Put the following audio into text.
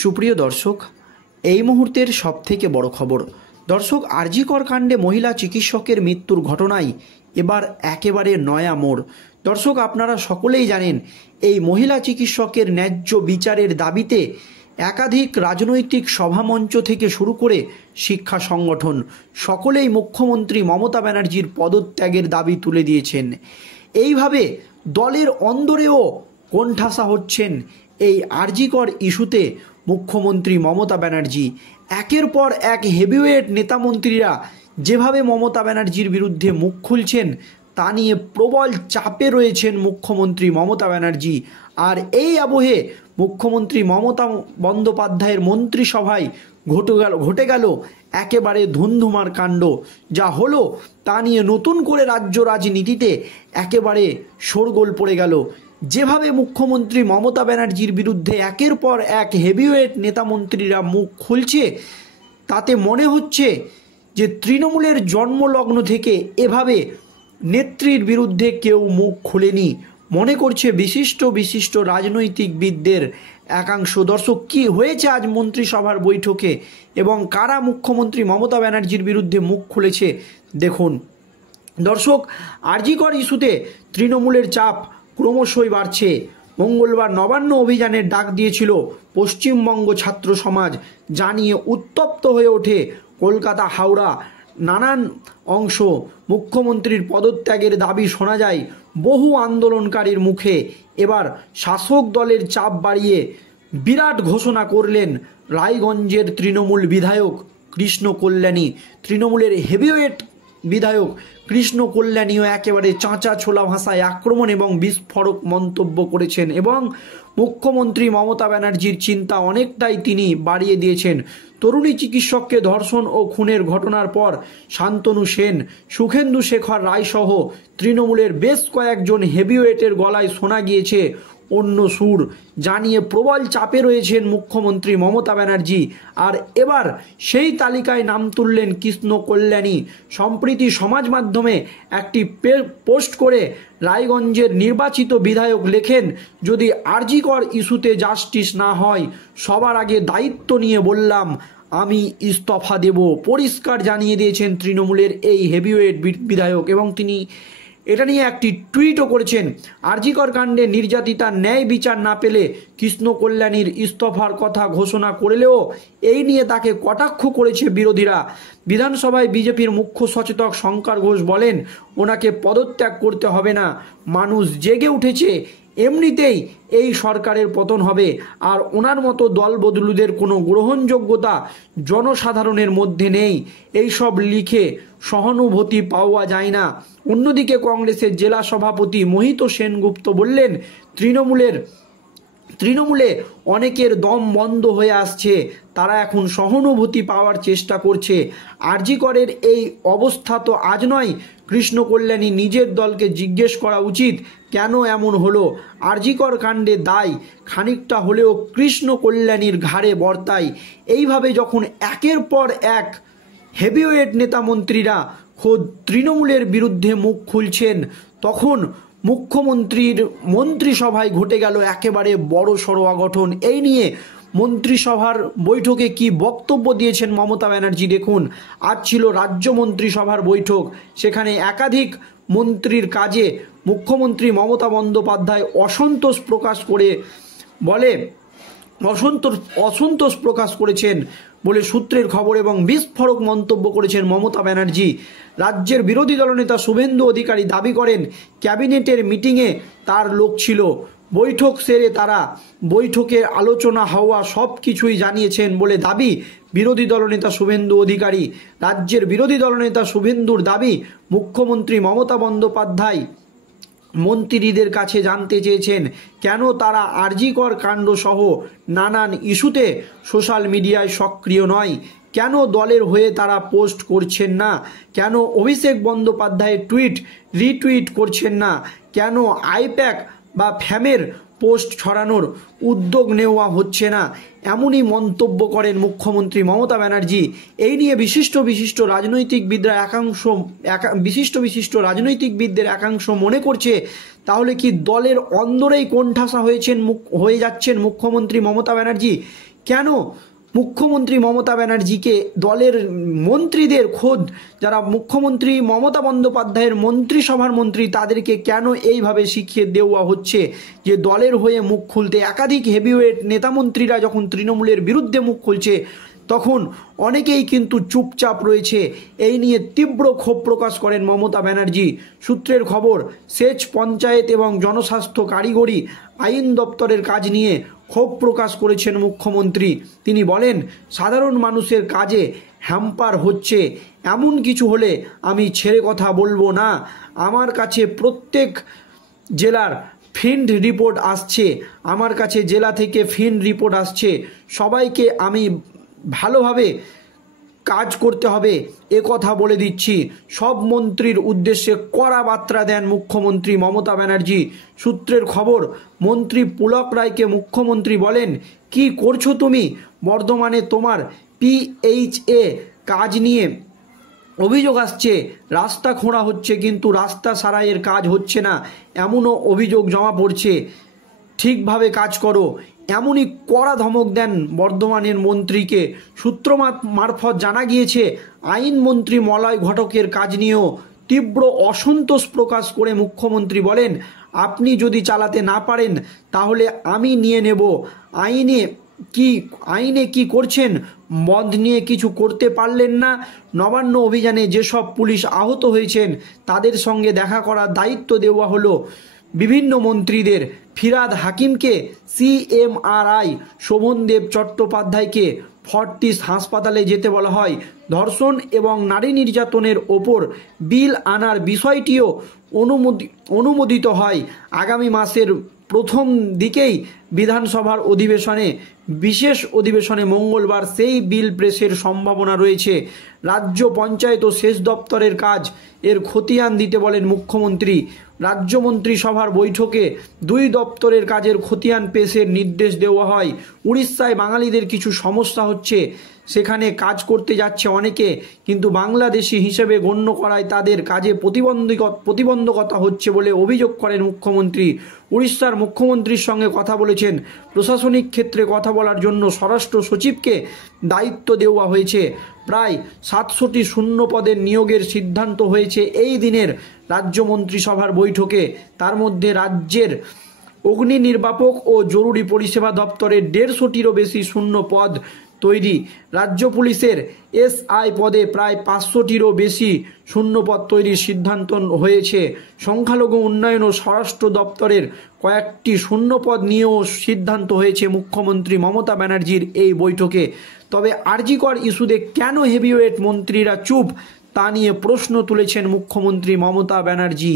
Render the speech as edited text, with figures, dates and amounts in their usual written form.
সুপ্রিয় দর্শক, এই মুহূর্তের সবথেকে বড় খবর। দর্শক, আর.জি. কর কাণ্ডে মহিলা চিকিৎসকের মৃত্যুর ঘটনায় এবার একেবারে নয়া মোড়। দর্শক, আপনারা সকলেই জানেন এই মহিলা চিকিৎসকের ন্যায্য বিচারের দাবিতে একাধিক রাজনৈতিক সভামঞ্চ থেকে শুরু করে শিক্ষা সংগঠন সকলেই মুখ্যমন্ত্রী মমতা ব্যানার্জির পদত্যাগের দাবি তুলে দিয়েছেন। এইভাবে দলের অন্দরেও কোণঠাসা হচ্ছেন এই আর.জি. কর ইস্যুতে মুখ্যমন্ত্রী মমতা ব্যানার্জি। একের পর এক হেভিওয়েট নেতামন্ত্রীরা যেভাবে মমতা ব্যানার্জির বিরুদ্ধে মুখ খুলছেন তা নিয়ে প্রবল চাপে রয়েছেন মুখ্যমন্ত্রী মমতা ব্যানার্জি। আর এই আবহে মুখ্যমন্ত্রী মমতা বন্দ্যোপাধ্যায়ের মন্ত্রিসভায় ঘটে গেল একেবারে ধুন্ধুমার কাণ্ড। যা হলো তা নিয়ে নতুন করে রাজ্য রাজনীতিতে একেবারে শোরগোল পড়ে গেল। যেভাবে মুখ্যমন্ত্রী মমতা ব্যানার্জির বিরুদ্ধে একের পর এক হেভিওয়েট নেতামন্ত্রীরা মুখ খুলছে, তাতে মনে হচ্ছে যে তৃণমূলের জন্মলগ্ন থেকে এভাবে নেত্রীর বিরুদ্ধে কেউ মুখ খুলেনি, মনে করছে বিশিষ্ট রাজনৈতিকবিদদের একাংশ। দর্শক, কি হয়েছে আজ মন্ত্রিসভার বৈঠকে এবং কারা মুখ্যমন্ত্রী মমতা ব্যানার্জির বিরুদ্ধে মুখ খুলেছে দেখুন। দর্শক, আর.জি. কর ইস্যুতে তৃণমূলের চাপ ক্রমশই বাড়ছে। মঙ্গলবার নবান্ন অভিযানের ডাক দিয়েছিল পশ্চিমবঙ্গ ছাত্র সমাজ, যা নিয়ে উত্তপ্ত হয়ে ওঠে কলকাতা হাওড়া নানান অংশ। মুখ্যমন্ত্রীর পদত্যাগের দাবি শোনা যায় বহু আন্দোলনকারীর মুখে। এবার শাসক দলের চাপ বাড়িয়ে বিরাট ঘোষণা করলেন রায়গঞ্জের তৃণমূল বিধায়ক কৃষ্ণ কল্যাণী। তৃণমূলের হেভিওয়েট বিধায়ক কৃষ্ণ কল্যাণীও একেবারে চাঁচা ছোলা ভাষায় আক্রমণ এবং বিস্ফোরক মন্তব্য করেছেন এবং মুখ্যমন্ত্রী মমতা ব্যানার্জির চিন্তা অনেকটাই তিনি বাড়িয়ে দিয়েছেন। তরুণী চিকিৎসককে ধর্ষণ ও খুনের ঘটনার পর শান্তনু সেন, সুখেন্দু শেখর রায়সহ তৃণমূলের বেশ কয়েকজন হেভিওয়েটের গলায় শোনা গিয়েছে অন্য সুর, জানিয়ে প্রবল চাপে রয়েছেন মুখ্যমন্ত্রী মমতা ব্যানার্জি। আর এবার সেই তালিকায় নাম তুললেন কৃষ্ণ কল্যাণী। সম্প্রতি সমাজ মাধ্যমে একটি পোস্ট করে রায়গঞ্জের নির্বাচিত বিধায়ক লেখেন, যদি আর.জি. কর ইস্যুতে জাস্টিস না হয় সবার আগে দায়িত্ব নিয়ে বললাম আমি ইস্তফা দেব। পরিষ্কার জানিয়ে দিয়েছেন তৃণমূলের এই হেভিওয়েট বিধায়ক এবং তিনি এটা নিয়ে একটি টুইটও করেছেন। আর.জি. কর কাণ্ডে নির্যাতিতার ন্যায় বিচার না পেলে কৃষ্ণ কল্যাণীর ইস্তফার কথা ঘোষণা করলেও এই নিয়ে তাকে কটাক্ষ করেছে বিরোধীরা। বিধানসভায় বিজেপির মুখ্য সচেতক শঙ্কর ঘোষ বলেন, ওনাকে পদত্যাগ করতে হবে না, মানুষ জেগে উঠেছে, এমনিতেই এই সরকারের পতন হবে। আর ওনার মতো দলবদলুদের কোনো গ্রহণযোগ্যতা জনসাধারণের মধ্যে নেই, এইসব লিখে সহানুভূতি পাওয়া যায় না। অন্যদিকে কংগ্রেসের জেলা সভাপতি মোহিত সেনগুপ্ত বললেন, তৃণমূলে অনেকের দম বন্ধ হয়ে আসছে, তারা এখন সহানুভূতি পাওয়ার চেষ্টা করছে। আর.জি. করের এই অবস্থা তো আজ নয়, কৃষ্ণ কল্যাণী নিজের দলকে জিজ্ঞেস করা উচিত কেন এমন হলো। আর.জি. কর কাণ্ডে দায় খানিকটা হলেও কৃষ্ণ কল্যাণীর ঘাড়ে বর্তায়। এইভাবে যখন একের পর এক হেভিওয়েট নেতামন্ত্রীরা খোদ তৃণমূলের বিরুদ্ধে মুখ খুলছেন, তখন মুখ্যমন্ত্রীর মন্ত্রিসভায় ঘটে গেল একেবারে বড় সড়ো অঘটন। এই নিয়ে মন্ত্রিসভার বৈঠকে কি বক্তব্য দিয়েছেন মমতা ব্যানার্জি দেখুন। আজ ছিল রাজ্য মন্ত্রিসভার বৈঠক, সেখানে একাধিক মন্ত্রীর কাজে মুখ্যমন্ত্রী মমতা বন্দ্যোপাধ্যায় অসন্তোষ প্রকাশ করেছেন বলে সূত্রের খবর এবং বিস্ফোরক মন্তব্য করেছেন মমতা ব্যানার্জি। রাজ্যের বিরোধী দলনেতা শুভেন্দু অধিকারী দাবি করেন ক্যাবিনেটের মিটিংয়ে তার লোক ছিল, বৈঠক সেরে তারা বৈঠকে আলোচনা হওয়া সব কিছুই জানিয়েছেন বলে দাবি বিরোধী দলনেতা শুভেন্দু অধিকারী। রাজ্যের বিরোধী দলনেতা শুভেন্দুর দাবি, মুখ্যমন্ত্রী মমতা বন্দ্যোপাধ্যায় মন্ত্রীদের কাছে জানতে চেয়েছেন কেন তারা আর.জি. কর কাণ্ড সহ নানান ইস্যুতে সোশ্যাল মিডিয়ায় সক্রিয় নয়, কেন দলের হয়ে তারা পোস্ট করছেন না, কেন অভিষেক বন্দ্যোপাধ্যায়ের টুইট রিটুইট করছেন না, কেন আইপ্যাক বা ফ্যামের পোস্ট ছড়ানোর উদ্যোগ নেওয়া হচ্ছে না। এমনই মন্তব্য করেন মুখ্যমন্ত্রী মমতা ব্যানার্জি। এই নিয়ে বিশিষ্ট রাজনৈতিকবিদদের একাংশ মনে করছে তাহলে কি দলের অন্দরেই কোণঠাসা হয়ে যাচ্ছেন মুখ্যমন্ত্রী মমতা ব্যানার্জি? কেন মুখ্যমন্ত্রী মমতা ব্যানার্জিকে দলের মন্ত্রীদের, খোদ যারা মুখ্যমন্ত্রী মমতা বন্দ্যোপাধ্যায়ের মন্ত্রিসভার মন্ত্রী, তাদেরকে কেন এইভাবে শিখিয়ে দেওয়া হচ্ছে যে দলের হয়ে মুখ খুলতে? একাধিক হেভিওয়েট নেতামন্ত্রীরা যখন তৃণমূলের বিরুদ্ধে মুখ খুলছে তখন অনেকেই কিন্তু চুপচাপ রয়েছে। এই নিয়ে তীব্র ক্ষোভ প্রকাশ করেন মমতা ব্যানার্জি। সূত্রের খবর, সেচ, পঞ্চায়েত এবং জনস্বাস্থ্য কারিগরি আইন দপ্তরের কাজ নিয়ে ক্ষোভ প্রকাশ করেছেন মুখ্যমন্ত্রী। তিনি বলেন, সাধারণ মানুষের কাজে হ্যাম্পার হচ্ছে, এমন কিছু হলে আমি ছেড়ে কথা বলবো না। আমার কাছে প্রত্যেক জেলার ফিল্ড রিপোর্ট আসছে, আমার কাছে জেলা থেকে ফিল্ড রিপোর্ট আসছে, সবাইকে আমি ভালোভাবে কাজ করতে হবে এ কথা বলে দিচ্ছি। সব মন্ত্রীর উদ্দেশ্যে কড়া বার্তা দেন মুখ্যমন্ত্রী মমতা ব্যানার্জি। সূত্রের খবর, মন্ত্রী পুলক রায়কে মুখ্যমন্ত্রী বলেন, কি করছো তুমি? বর্ধমানে তোমার PHA কাজ নিয়ে অভিযোগ আসছে, রাস্তা খোঁড়া হচ্ছে কিন্তু রাস্তা সারাইয়ের কাজ হচ্ছে না, এমনও অভিযোগ জমা পড়ছে। ঠিকভাবে কাজ করো, এমনই কড়া ধমক দেন বর্ধমানের মন্ত্রীকে। সূত্র মারফত জানা গিয়েছে, আইনমন্ত্রী মলয় ঘটকের কাজ নিয়েও তীব্র অসন্তোষ প্রকাশ করে মুখ্যমন্ত্রী বলেন, আপনি যদি চালাতে না পারেন তাহলে আমি নিয়ে নেব। আইনে কি করছেন? মদ নিয়ে কিছু করতে পারলেন না? নবান্ন অভিযানে যেসব পুলিশ আহত হয়েছেন তাদের সঙ্গে দেখা করার দায়িত্ব দেওয়া হলো বিভিন্ন মন্ত্রীদের। ফিরহাদ হাকিমকে CMRI, শোভনদেব চট্টোপাধ্যায়কে ফর্টিস হাসপাতালে যেতে বলা হয়। ধর্ষণ এবং নারী নির্যাতনের ওপর বিল আনার বিষয়টিও অনুমোদিত হয়। আগামী মাসের প্রথম দিকেই বিধানসভার বিশেষ অধিবেশনে মঙ্গলবার সেই বিল পেশের সম্ভাবনা রয়েছে। রাজ্য পঞ্চায়েত ও সেচ দপ্তরের কাজ এর খতিয়ান দিতে বলেন মুখ্যমন্ত্রী। রাজ্য মন্ত্রিসভার বৈঠকে দুই দপ্তরের কাজের খতিয়ান পেশের নির্দেশ দেওয়া হয়। উড়িষ্যায় বাঙালিদের কিছু সমস্যা হচ্ছে, সেখানে কাজ করতে যাচ্ছে অনেকে, কিন্তু বাংলাদেশি হিসেবে গণ্য করায় তাদের কাজে প্রতিবন্ধকতা হচ্ছে বলে অভিযোগ করেন মুখ্যমন্ত্রী। উড়িষ্যার মুখ্যমন্ত্রীর সঙ্গে কথা বলেছেন। প্রশাসনিক ক্ষেত্রে কথা বলার জন্য স্বরাষ্ট্র সচিবকে দায়িত্ব দেওয়া হয়েছে। প্রায় 700টি শূন্য পদের নিয়োগের সিদ্ধান্ত হয়েছে এই দিনের রাজ্য মন্ত্রিসভার বৈঠকে। তার মধ্যে রাজ্যের অগ্নি নির্বাপক ও জরুরি পরিষেবা দপ্তরের 150টিরও বেশি শূন্য পদ তৈরি। রাজ্য পুলিশের SI পদে প্রায় 500টিরও বেশি শূন্যপদ তৈরির সিদ্ধান্ত হয়েছে। সংখ্যালঘু উন্নয়ন ও স্বরাষ্ট্র দপ্তরের কয়েকটি শূন্যপদ নিয়েও সিদ্ধান্ত হয়েছে মুখ্যমন্ত্রী মমতা ব্যানার্জির এই বৈঠকে। তবে আরজিকর ইস্যুতে কেন হেভিওয়েট মন্ত্রীরা চুপ, তা নিয়ে প্রশ্ন তুলেছেন মুখ্যমন্ত্রী মমতা ব্যানার্জি।